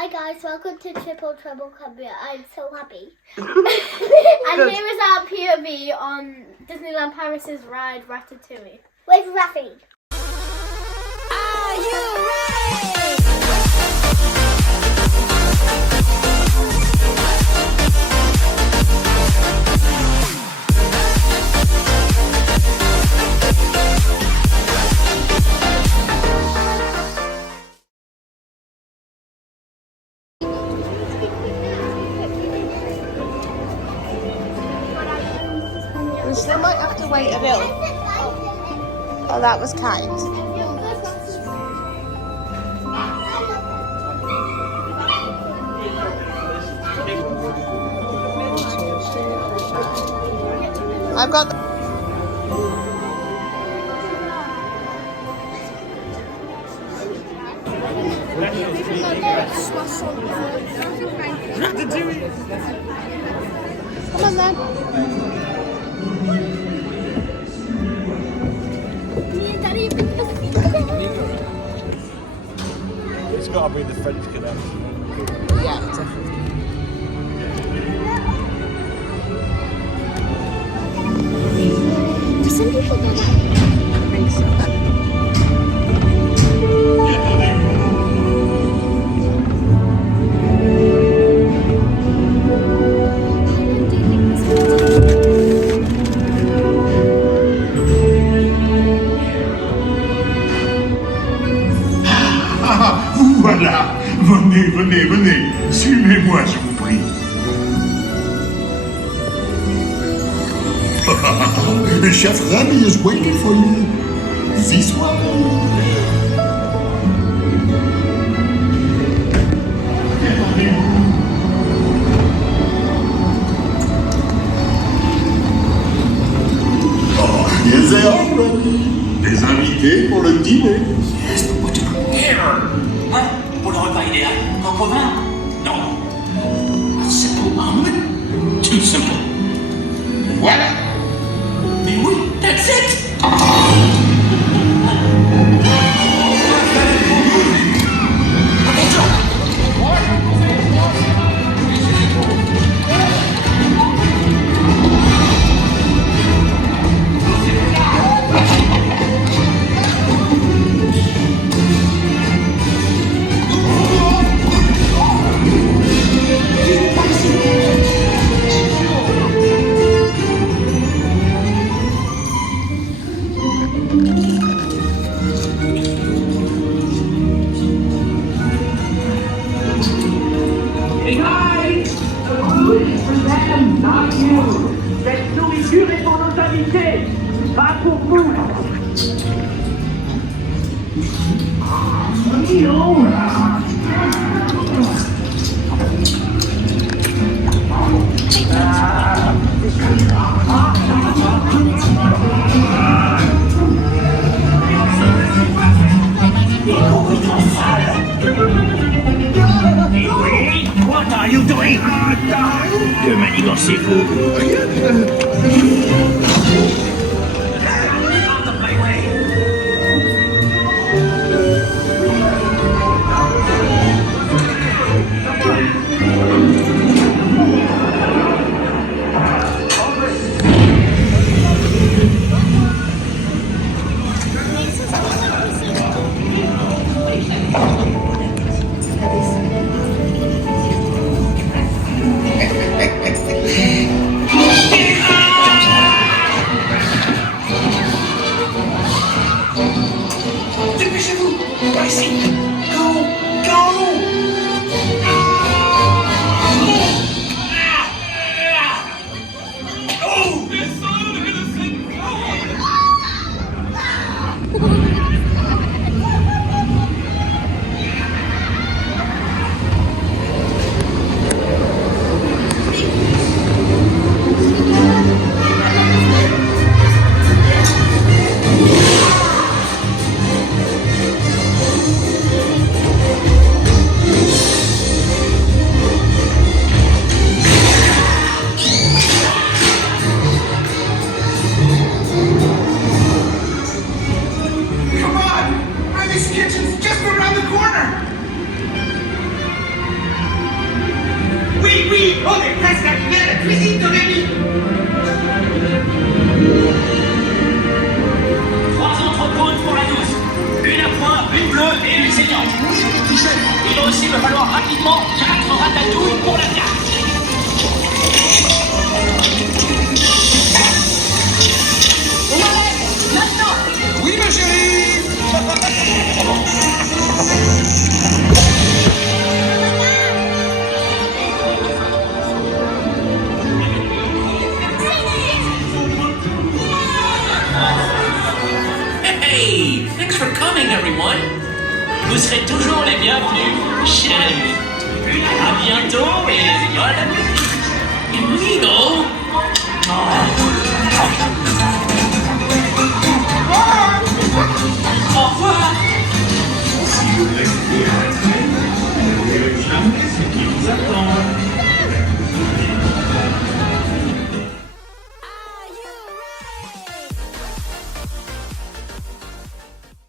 Hi guys, welcome to Triple Trouble Cumbria. I'm so happy. And here is our POV on Disneyland Paris's ride Ratatouille. With Rafi. Are you ready? We still might have to wait a bit. Oh, that was kind. I've got Come on then. It's got to be the French connection. Yeah, definitely. Do some people do that? I think so. Voilà, venez, suivez-moi, je vous prie. Chef Rémy is waiting for you. This way. Oh, here they are, Rémy. Des invités pour le dîner. Yes, but what to prepare? Hein? Pour le repas idéal? Coq au vin? Non. A simple omelet? Too simple. Voilà. Mais oui, that's it! Hey guys! The food is for them, not you! Cette nourriture est pour nos invités, pas pour vous! What are you doing? Que manigancez-vous? Oui, on est presque arrivé à la cuisine de Rémy. 3 entrecôtes pour la douce. Une à point, une bleue et une saignante. Oui, petit chef. Il va aussi me falloir rapidement 4 ratatouilles pour la carte. Maintenant. Oui, ma chérie. Hey, thanks for coming, everyone. Vous serez toujours les bienvenus chez Rémy. À bientôt et bonne nuit. Amigo. Au revoir.